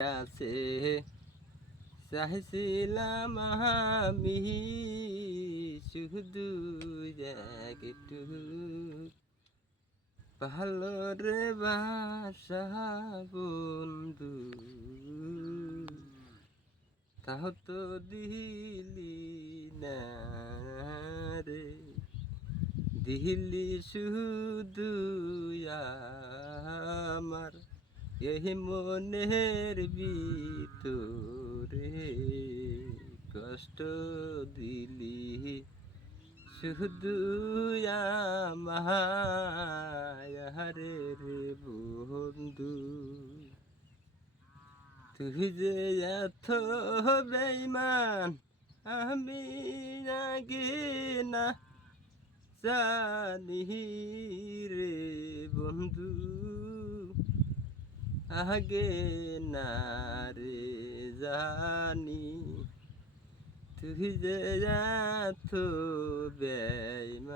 আছে চাইছিলাম আমি শুধু একটু ভালো রে বাসা বন্ধু, তাও তো দিলি না রে, দিলি শুধু আমার এই মনের ভিতরে কষ্ট দিলি শুধু আমায় রে বন্ধু। তুই যে এত বেঈমান আমি আগে না জানি রে বন্ধু, আগে না রে জানি। তুই যে এত বেঈমান।